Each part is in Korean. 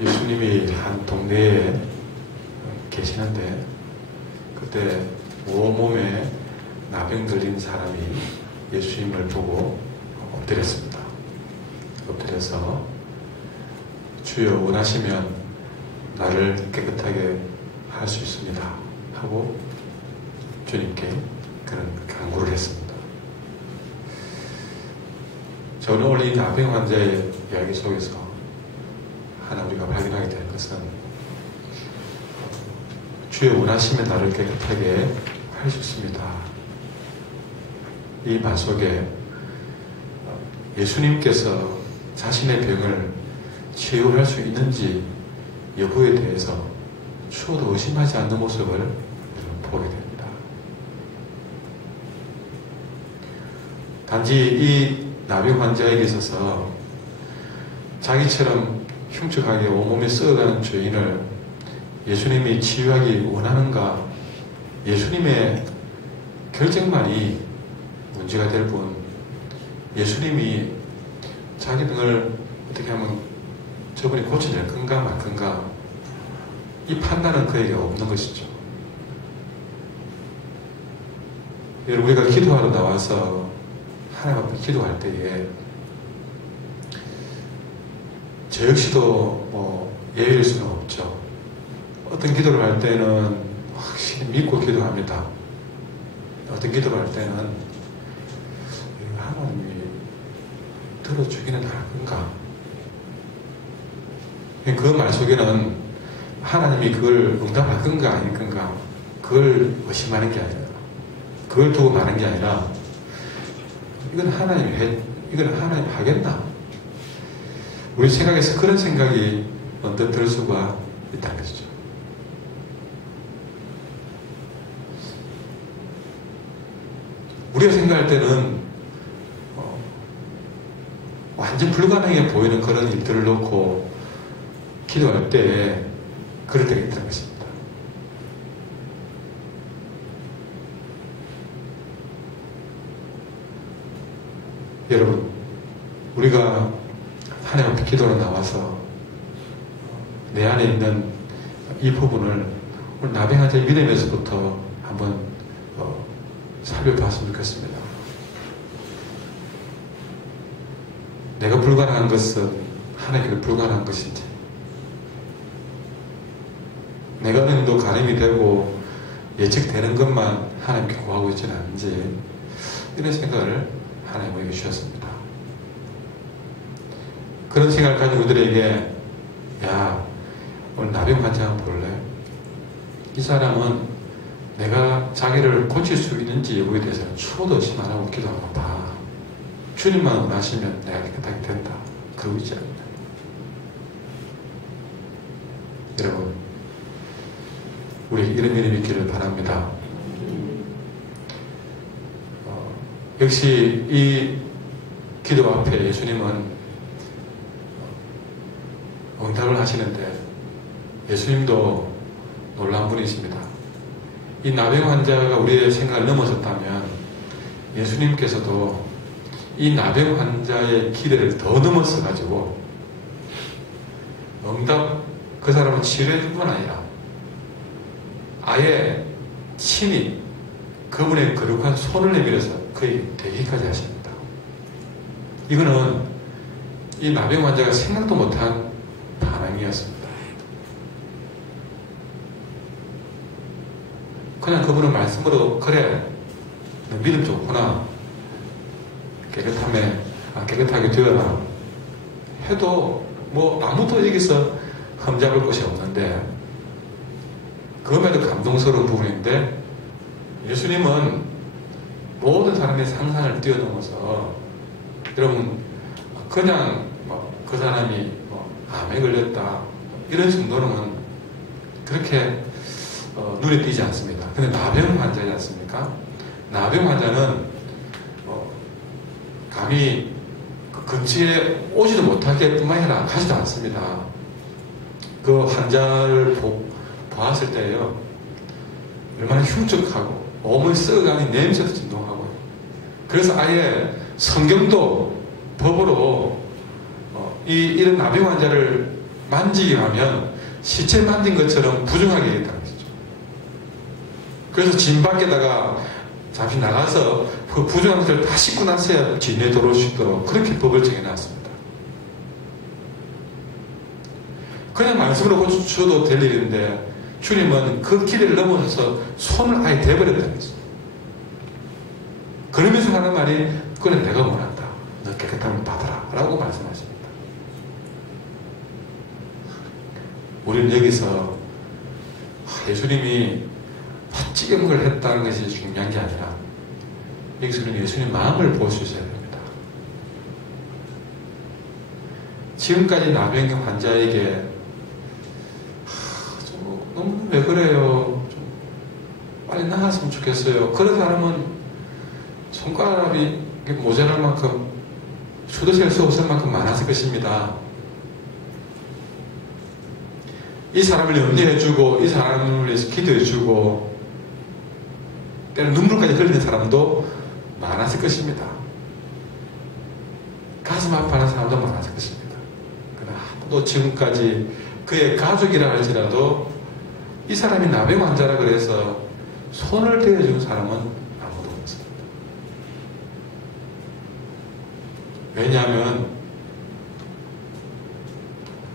예수님이 한 동네에 계시는데 그때 온몸에 나병 걸린 사람이 예수님을 보고 엎드렸습니다. 엎드려서 주여 원하시면 나를 깨끗하게 할 수 있습니다 하고 주님께 그런 간구를 했습니다. 저는 오늘 이 나병 환자의 이야기 속에서 하나 우리가 발견하게 될 것은 주여 원하시면 나를 깨끗하게 할 수 있습니다. 이 말 속에 예수님께서 자신의 병을 치유할 수 있는지 여부에 대해서 추호도 의심하지 않는 모습을 보게 됩니다. 단지 이 나병 환자에게 있어서 자기처럼 흉측하게 온몸에 썩어가는 죄인을 예수님이 치유하기 원하는가, 예수님의 결정만이 문제가 될 뿐, 예수님이 자기 병을 어떻게 하면 저분이 고쳐낼 건가 말 건가, 이 판단은 그에게 없는 것이죠. 여러분, 우리가 기도하러 나와서 하나님 앞에 기도할 때에 저 역시도 예외일 수는 없죠. 어떤 기도를 할 때는 확실히 믿고 기도합니다. 어떤 기도를 할 때는 하나님이 들어주기는 할 건가? 그 말 속에는 하나님이 그걸 응답할 건가 아닐 건가, 그걸 의심하는 게 아니라, 그걸 두고 마는 게 아니라, 이건 하나님 하겠나? 우리 생각에서 그런 생각이 언뜻 들 수가 있다는 것이죠. 우리가 생각할 때는 완전 불가능해 보이는 그런 일들을 놓고 기도할 때 그럴 때가 있다는 것입니다. 여러분, 우리가 하나님 앞에 기도로 나와서 내 안에 있는 이 부분을 오늘 나병 환자의 믿음에서부터 한번 살펴봤으면 좋겠습니다. 내가 불가능한 것은 하나님께 불가능한 것인지, 내가 어느 정도 가늠이 되고 예측되는 것만 하나님께 구하고 있지는 않은지, 이런 생각을 하나님에게 주셨습니다. 그런 생각을 가진 우리들에게, 야, 오늘 나병 환자 한번 볼래? 이 사람은 내가 자기를 고칠 수 있는지 여부에 대해서는 추호도 의심 안 하고 기도하고 봐. 주님만 원하시면 내가 깨끗하게 된다. 그러고 있지 않냐. 여러분, 우리 이런 믿음이 있기를 바랍니다. 역시 이 기도 앞에 예수님은 응답을 하시는데, 예수님도 놀라운 분이십니다. 이 나병 환자가 우리의 생각을 넘어섰다면 예수님께서도 이 나병 환자의 기대를 더 넘어서 가지고 응답, 그 사람을 치료해 줄 뿐 아니라 아예 친히 그분의 거룩한 손을 내밀어서 그에게 되기까지 하십니다. 이거는 이 나병 환자가 생각도 못한 반응이었습니다. 그냥 그분은 말씀으로, 그래, 너 믿음 좋구나, 깨끗하게 되어라 해도 뭐 아무도 여기서 흠잡을 것이 없는데, 그럼에도 감동스러운 부분인데, 예수님은 모든 사람의 상상을 뛰어넘어서, 여러분, 그냥 그 사람이 암에 걸렸다 이런 정도로는 그렇게 눈에 띄지 않습니다. 근데 나병 환자지 않습니까? 나병 환자는 감히 그 근처에 오지도 못하게 뿐만 아니라 가지도 않습니다. 그 환자를 보았을 때요, 얼마나 흉측하고 몸을 썩어가는 냄새도 진동하고, 그래서 아예 성경도 법으로 이런 나병 환자를 만지게 하면 시체 만진 것처럼 부정하게 되겠다는 것이죠. 그래서 진 밖에다가 잠시 나가서 그 부정한 것을 다 씻고 나서야 진에 들어올 수 있도록 그렇게 법을 정해놨습니다. 그냥 말씀으로 고쳐도 될 일인데 주님은 그 길을 넘어서서 손을 아예 대버렸다는 거죠. 그러면서 하는 말이 그래 내가 원한다. 너 깨끗함을 받아라 라고 말씀하십니다. 우리는 여기서 예수님이 멋지게 뭘 했다는 것이 중요한 게 아니라 여기서는 예수님 마음을 보셔야 됩니다. 지금까지 나병경 환자에게 너무 왜 그래요? 좀 빨리 나았으면 좋겠어요. 그런 사람은 손가락이 모자랄 만큼 수도 셀 수 없을 만큼 많았을 것입니다. 이 사람을 염려해주고 이 사람을 위해서 기도해주고 때로는 눈물까지 흘리는 사람도 많았을 것입니다. 가슴 아파하는 사람도 많았을 것입니다. 그러나 또 지금까지 그의 가족이라 할지라도 이 사람이 나병 환자라 그래서 손을 대어준 사람은 아무도 없습니다. 왜냐하면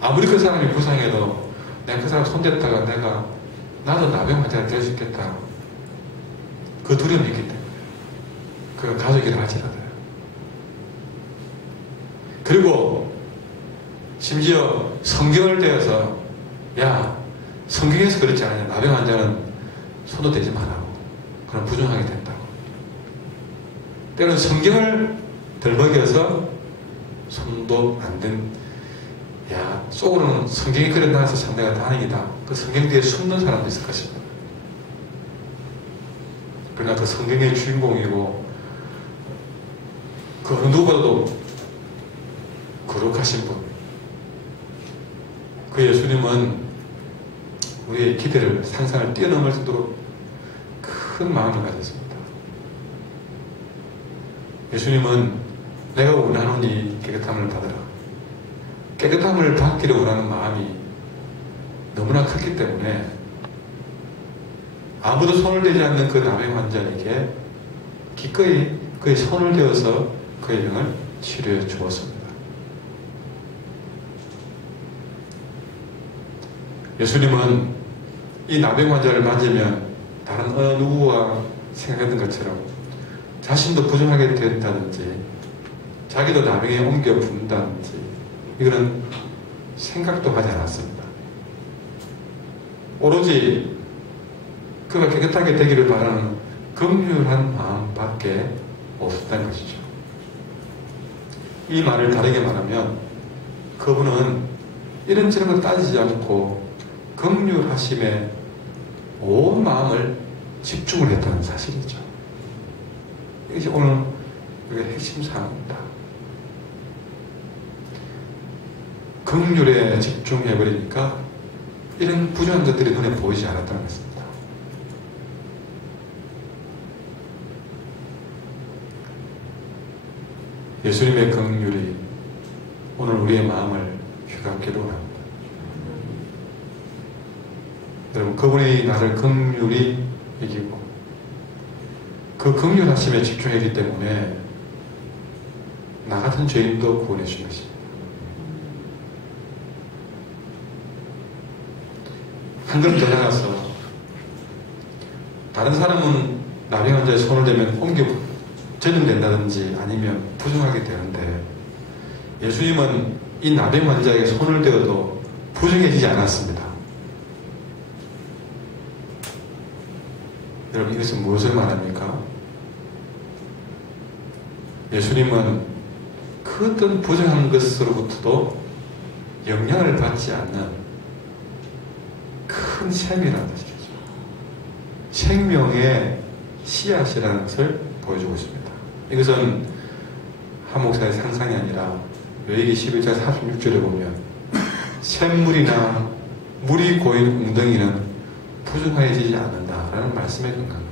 아무리 그 사람이 부상해도 내가 그 사람 손댔다가 나도 나병 환자가 될 수 있겠다. 그 두려움이 있기 때문에 그가 가족이라 할지라도요. 그리고 심지어 성경을 대어서 야 성경에서 그렇지 않냐. 나병 환자는 손도 대지 말라고. 그럼 부정하게 된다고. 때로는 성경을 덜먹여서 손도 안 된, 야, 속으로는 성경이 그래 나와서 참 내가 다행이다. 그 성경 뒤에 숨는 사람도 있을 것입니다. 그러나 그 성경의 주인공이고, 그 어느 누구보다도 거룩하신 분. 그 예수님은 우리의 기대를, 상상을 뛰어넘을 정도로 큰 마음을 가졌습니다. 예수님은 내가 원하노니 깨끗함을 받으라. 깨끗함을 받기를 원하는 마음이 너무나 컸기 때문에 아무도 손을 대지 않는 그 나병 환자에게 기꺼이 그의 손을 대어서 그의 병을 치료해 주었습니다. 예수님은 이 나병 환자를 맞으면 다른 어느 누구와 생각했던 것처럼 자신도 부정하게 된다든지 자기도 나병에 옮겨 붙는다든지 이거는 생각도 하지 않았습니다. 오로지 그가 깨끗하게 되기를 바라는 긍휼한 마음밖에 없었다는 것이죠. 이 말을 다르게 말하면 그분은 이런저런 걸 따지지 않고 긍휼하심에 온 마음을 집중을 했다는 사실이죠. 이것이 오늘 우리의 핵심 사항입니다. 긍휼에 집중해버리니까 이런 부정한 것들이 눈에 보이지 않았다는 것입니다. 예수님의 긍휼이 오늘 우리의 마음을 휘감기를 원합니다. 여러분, 그분이 나를 긍휼히 이기고 그 긍휼하심에 집중했기 때문에 나 같은 죄인도 구원해 주신 것입니다. 한 걸음 더 나가서 다른 사람은 나병 환자의 손을 대면 옮겨 전염된다든지 아니면 부정하게 되는데 예수님은 이 나병 환자에게 손을 대어도 부정해지지 않았습니다. 여러분, 이것은 무엇을 말합니까? 예수님은 그 어떤 부정한 것으로부터도 영향을 받지 않는 큰 셈이라는 뜻이죠. 생명의 씨앗이라는 것을 보여주고 있습니다. 이것은 한 목사의 상상이 아니라 레위기 11장 46절에 보면 샘물이나 물이 고인 웅덩이는 부정하여지지 않는다라는 말씀에 근거합니다.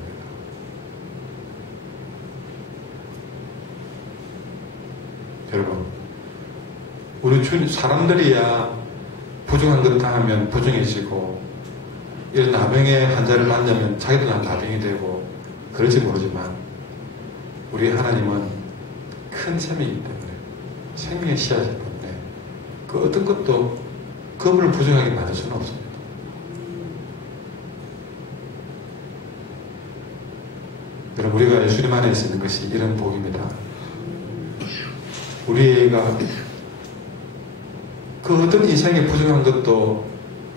여러분, 우리 사람들이야 부정한 것 당하면 부정해지고, 이런 나병의 환자를 만나면 자기도 나병이 되고 그럴지 모르지만, 우리 하나님은 큰 셈이기 때문에, 생명의 씨앗이기 때문에 그 어떤 것도 그분을 부정하게 만들 수는 없습니다. 여러분, 우리가 예수님 안에 있는 것이 이런 복입니다. 우리가 그 어떤 인생에 부정한 것도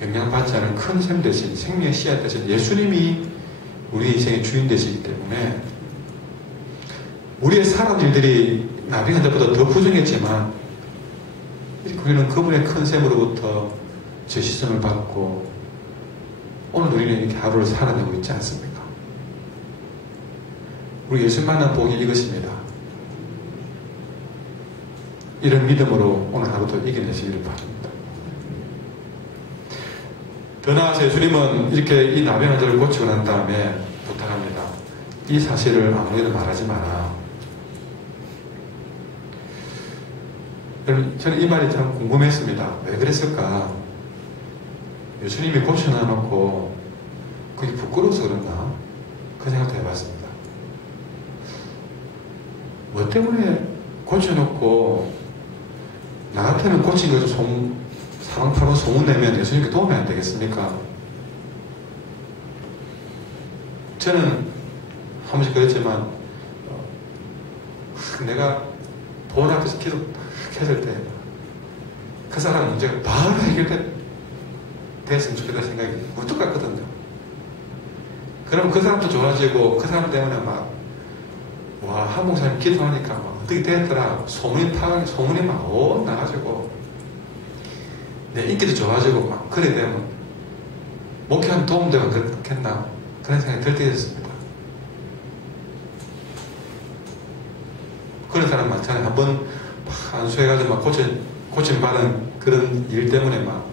영향받지 않은 큰 셈 대신, 생명의 씨앗 대신 예수님이 우리 인생의 주인 되시기 때문에, 우리의 살아온 일들이 나비 환자보다 더 부정했지만 우리는 그분의 큰 셈으로부터 저시선을 받고 오늘 우리는 이렇게 하루를 살아내고 있지 않습니까? 우리 예수 만난 복이 이것입니다. 이런 믿음으로 오늘 하루도 이겨내시기를 바랍니다. 더 나아가서 예수님은 이렇게 이 나병 환자를 고치고 난 다음에 부탁합니다. 이 사실을 아무에도 말하지 마라. 저는 이 말이 참 궁금했습니다. 왜 그랬을까? 예수님이 고쳐놔놓고 그게 부끄러워서 그런가? 그 생각도 해봤습니다. 뭐 때문에 고쳐놓고 나 같으면 고친 거죠. 사방팔방 소문내면 예수님께 도움이 안 되겠습니까? 저는 한 번씩 그랬지만, 내가 본 앞에서 기도 했을 때 그 사람 문제가 바로 해결됐으면 좋겠다는 생각이 문득 갔거든요. 그러면 그 사람도 좋아지고, 그 사람 때문에 막, 와, 한 목사님 기도하니까 막 어떻게 됐더라. 소문이 막 나가지고, 내 인기도 좋아지고, 막, 그래 되면, 목회하면 도움되고 그렇겠나. 그런 생각이 들 때가 있습니다. 그런 사람 많잖아요. 한번 막 안수해가지고 막 고침받은 그런 일 때문에 막,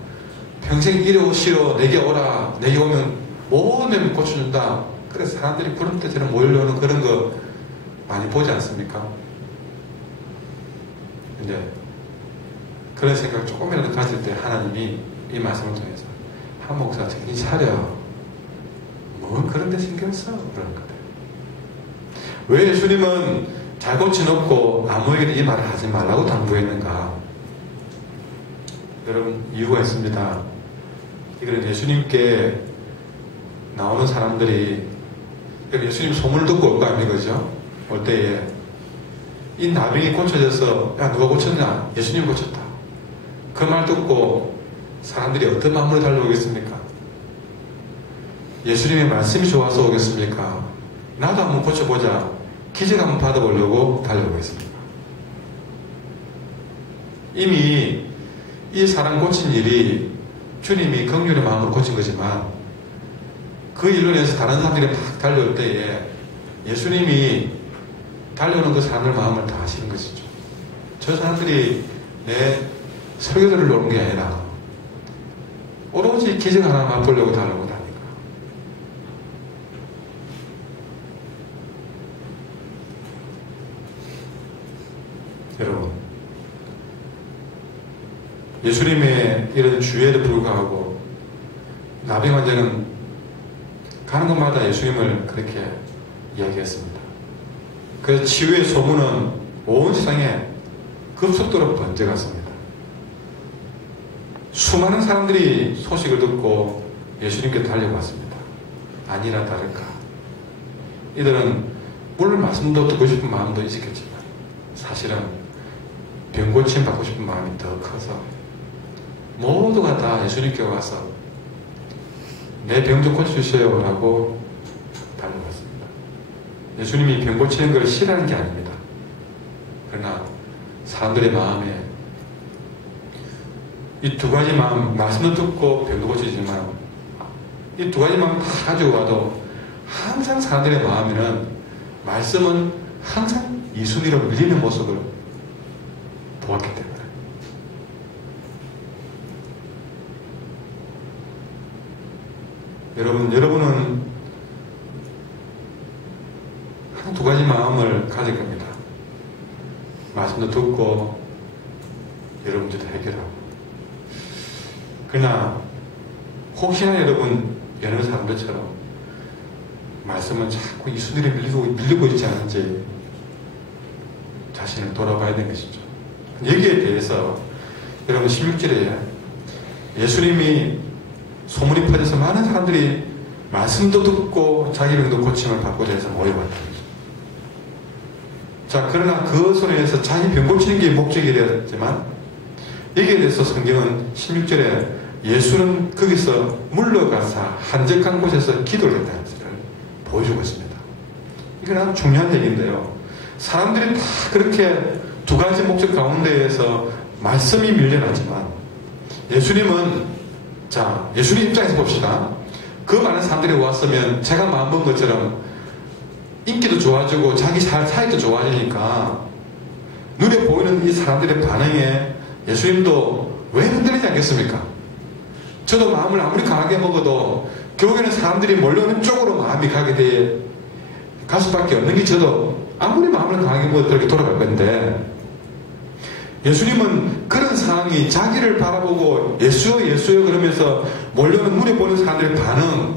평생 이래 오시오, 내게 오라, 내게 오면 모든 면 고쳐준다. 그래서 사람들이 부름 때처럼 몰려오는 그런 거 많이 보지 않습니까? 이제 그런 생각 조금이라도 가질 때 하나님이 이 말씀을 통해서, 한 목사 정신 차려. 뭐 그런 데 신경 써? 그런 거예요. 왜 예수님은 잘 고쳐놓고 아무에게도 이 말을 하지 말라고 당부했는가? 여러분, 이유가 있습니다. 이거는 예수님께 나오는 사람들이, 예수님 소문을 듣고 올 거 아닙니까? 그죠? 올 때에 이 나병이 고쳐져서, 야, 누가 고쳤냐? 예수님 고쳤다. 그 말 듣고 사람들이 어떤 마음으로 달려오겠습니까? 예수님의 말씀이 좋아서 오겠습니까? 나도 한번 고쳐보자, 기적 한번 받아보려고 달려오겠습니까? 이미 이 사람 고친 일이 주님이 긍휼의 마음으로 고친 거지만, 그 일로 인해서 다른 사람들이 막 달려올 때에 예수님이 달려오는 그 사람들 마음을 다 아시는 것이죠. 저 사람들이 내 설교들을 오는 게 아니라 오로지 기적 하나 맛보려고 달려오고 다니까. 여러분, 예수님의 이런 주의에도 불구하고 나병 환자는 가는 곳마다 예수님을 그렇게 이야기했습니다. 그래서 치유의 소문은 온 세상에 급속도로 번져갔습니다. 수많은 사람들이 소식을 듣고 예수님께 달려왔습니다. 아니나 다를까, 이들은 물론 말씀도 듣고 싶은 마음도 있었겠지만 사실은 병고침 받고 싶은 마음이 더 커서 모두가 다 예수님께 와서 내 병 좀 고쳐주세요 라고 달려갔습니다. 예수님이 병 고치는 걸 싫어하는 게 아닙니다. 그러나 사람들의 마음에 이 두 가지 마음, 말씀도 듣고 병도 고치지만 이 두 가지 마음 다 가지고 와도 항상 사람들의 마음에는 말씀은 항상 이순위로 밀리는 모습을 보았기 때문에, 여러분은 한 두 가지 마음을 가질 겁니다. 말씀도 듣고 여러 문제도 해결하고. 그러나 혹시나 여러분 여러 사람들처럼 말씀은 자꾸 이 수들이 밀리고 있지 않은지 자신을 돌아봐야 되는 것이죠. 여기에 대해서 여러분 16절에 예수님이 소문이 퍼져서 많은 사람들이 말씀도 듣고 자기 병도 고침을 받고자 해서 모여왔다. 자, 그러나 그 손에서 자기 병 고치는 게 목적이 되었지만 여기에 대해서 성경은 16절에 예수는 거기서 물러가서 한적한 곳에서 기도를 했다는 것을 보여주고 있습니다. 이건 아주 중요한 얘기인데요. 사람들이 다 그렇게 두 가지 목적 가운데에서 말씀이 밀려나지만 예수님은, 자, 예수님 입장에서 봅시다. 그 많은 사람들이 왔으면 제가 마음먹은 것처럼 인기도 좋아지고 자기 사익도 좋아지니까 눈에 보이는 이 사람들의 반응에 예수님도 왜 흔들리지 않겠습니까? 저도 마음을 아무리 강하게 먹어도 결국에는 사람들이 몰려오는 쪽으로 마음이 갈 수밖에 없는 게 저도 아무리 마음을 강하게 먹어도 그렇게 돌아갈 건데, 예수님은 그런 상황이 자기를 바라보고 예수여 예수여 그러면서 몰려오는 눈에 보는 사람들의 반응,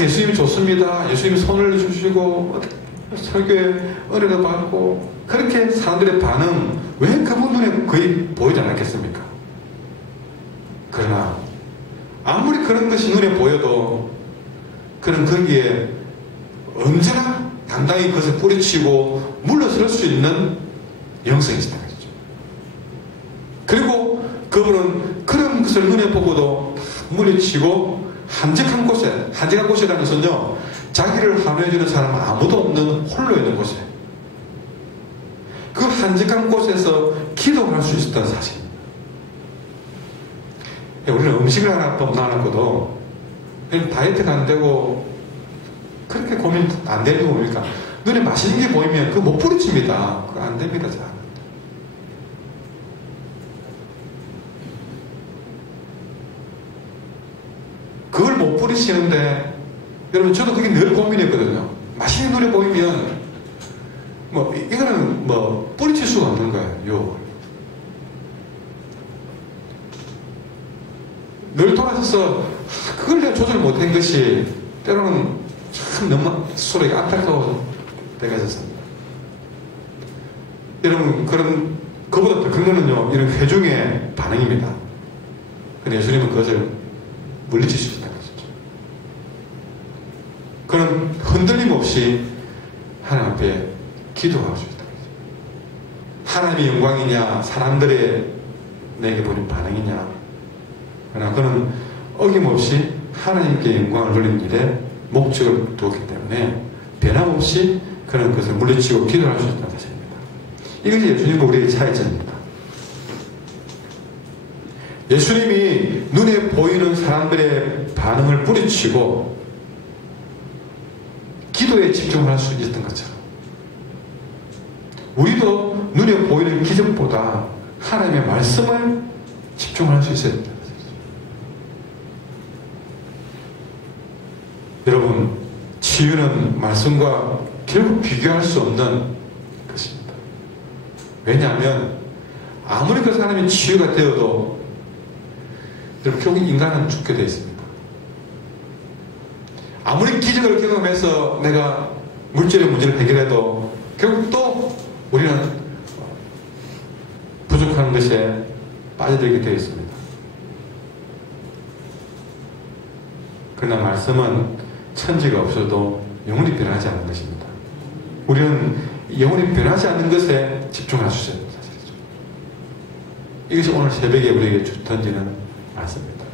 예수님이 좋습니다, 예수님이 손을 주시고 설교에 은혜도 받고, 그렇게 사람들의 반응 왜 그분 눈에 거의 보이지 않았겠습니까? 그러나 아무리 그런 것이 눈에 보여도 그는 거기에 언제나 당당히 그것을 뿌리치고 물러설 수 있는 영성이 있었다. 그리고 그분은 그런 것을 눈에 보고도 물리치고 한적한 곳이라는 것은요, 자기를 환호해주는 사람 아무도 없는 홀로 있는 곳에, 그 한적한 곳에서 기도할 수 있었다는 사실입니다. 우리는 음식을 하나 나눠도 다이어트가 안 되고 그렇게 고민 안 되는 거 보니까 눈에 맛있는 게 보이면 그거 못 뿌리칩니다. 그거 안 됩니다. 잘. 그걸 못 뿌리치는데, 여러분, 저도 그게 늘 고민했거든요. 맛있는 눈에 보이면, 이거는 뿌리칠 수가 없는 거예요. 늘 돌아서서, 그걸 내가 조절 못한 것이, 때로는 참 너무 스스로에게 안타까워 때가 있었습니다. 여러분, 그보다 더 큰 거는요, 이런 회중의 반응입니다. 근데 예수님은 그것을 물리칠 수 있다. 그는 흔들림 없이 하나님 앞에 기도하고 수 있다. 하나님의 영광이냐, 사람들의 내게 보는 반응이냐. 그러나 그는 어김없이 하나님께 영광을 돌리는 일에 목적을 두었기 때문에 변함없이 그는 그것을 물리치고 기도할 수 있다는 사실입니다. 이것이 예수님과 우리의 차이점입니다. 예수님이 눈에 보이는 사람들의 반응을 뿌리치고 기도에 집중할 수 있었던 것처럼, 우리도 눈에 보이는 기적보다 하나님의 말씀을 집중할 수 있어야 된다. 여러분, 치유는 말씀과 결국 비교할 수 없는 것입니다. 왜냐하면 아무리 그 사람이 치유가 되어도 결국 인간은 죽게 되어 있습니다. 아무리 기적을 경험해서 내가 물질의 문제를 해결해도 결국 또 우리는 부족한 것에 빠져들게 되어 있습니다. 그러나 말씀은 천지가 없어도 영원히 변하지 않는 것입니다. 우리는 영원히 변하지 않는 것에 집중할 수 있는 사실이죠. 이것이 오늘 새벽에 우리에게 던지는 말씀입니다.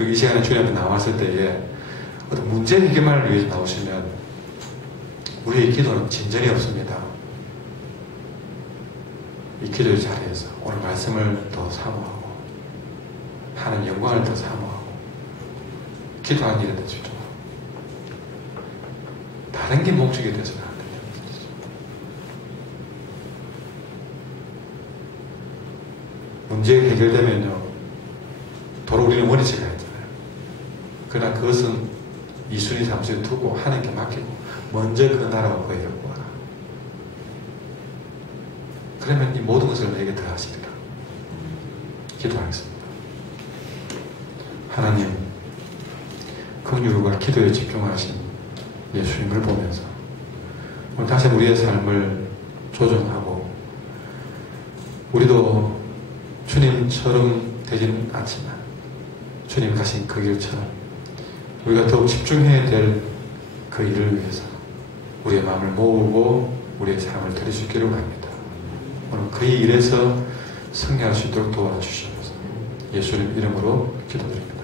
여기 이 시간에 주님 앞에 나왔을 때에 어떤 문제 해결만을 위해서 나오시면 우리의 기도는 진전이 없습니다. 이 기도의 자리에서 오늘 말씀을 더 사모하고 하나님 영광을 더 사모하고 기도하는 일에 더 집중하고 다른 게 목적이 되서는 안 된다는 것이죠. 문제가 해결되면요, 도로 우리는 원위치가 있잖아요. 그러나 그것은 이순위 잠수에 두고 하나님께 맡기고 먼저 그 나라와 그의 영광을 그러면 이 모든 것을 내게 더하시리라. 기도하겠습니다. 하나님, 긍휼과 기도에 집중하신 예수님을 보면서 오늘 다시 우리의 삶을 조정하고, 우리도 주님처럼 되지는 않지만 주님 가신 그 길처럼 우리가 더욱 집중해야 될 그 일을 위해서 우리의 마음을 모으고 우리의 삶을 드릴 수 있기를 바랍니다. 오늘 그 일에서 승리할 수 있도록 도와주시옵소서. 예수님 이름으로 기도드립니다.